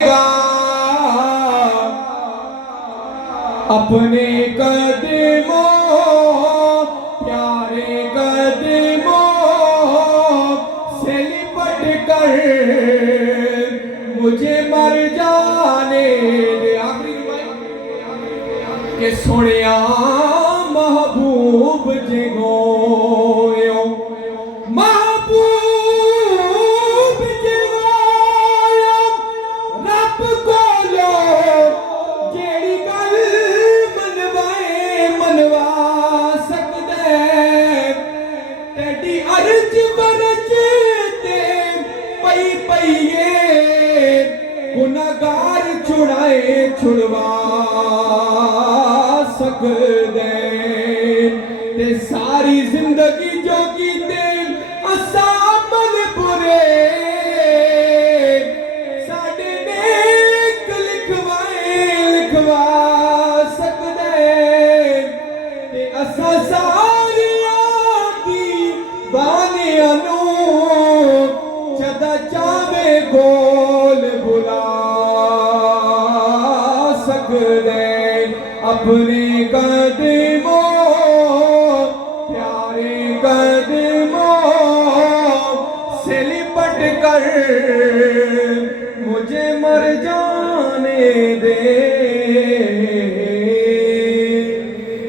अपने कदमों प्यारे कदमों से लिपट कर मुझे मर जाने दे। आखिरी के सुनिया महबूब जगोयो महबूब जगोयो रब को लो जेड़ी गल मनवाए मनवा सकदे तेरी अर्ज बरज ते पई पईए गुनाहगार छुड़ाए छुड़वा सकदे ते सारी जिंदगी जो कीते असा अमल बुरे साडे नेक लिखवा सकदे ते असा सारियां दी बानियां नूं जदा चावे गोल बुला सकदे। अपने कदमों प्यारे कदमों से लिपट कर मुझे मर जाने दे।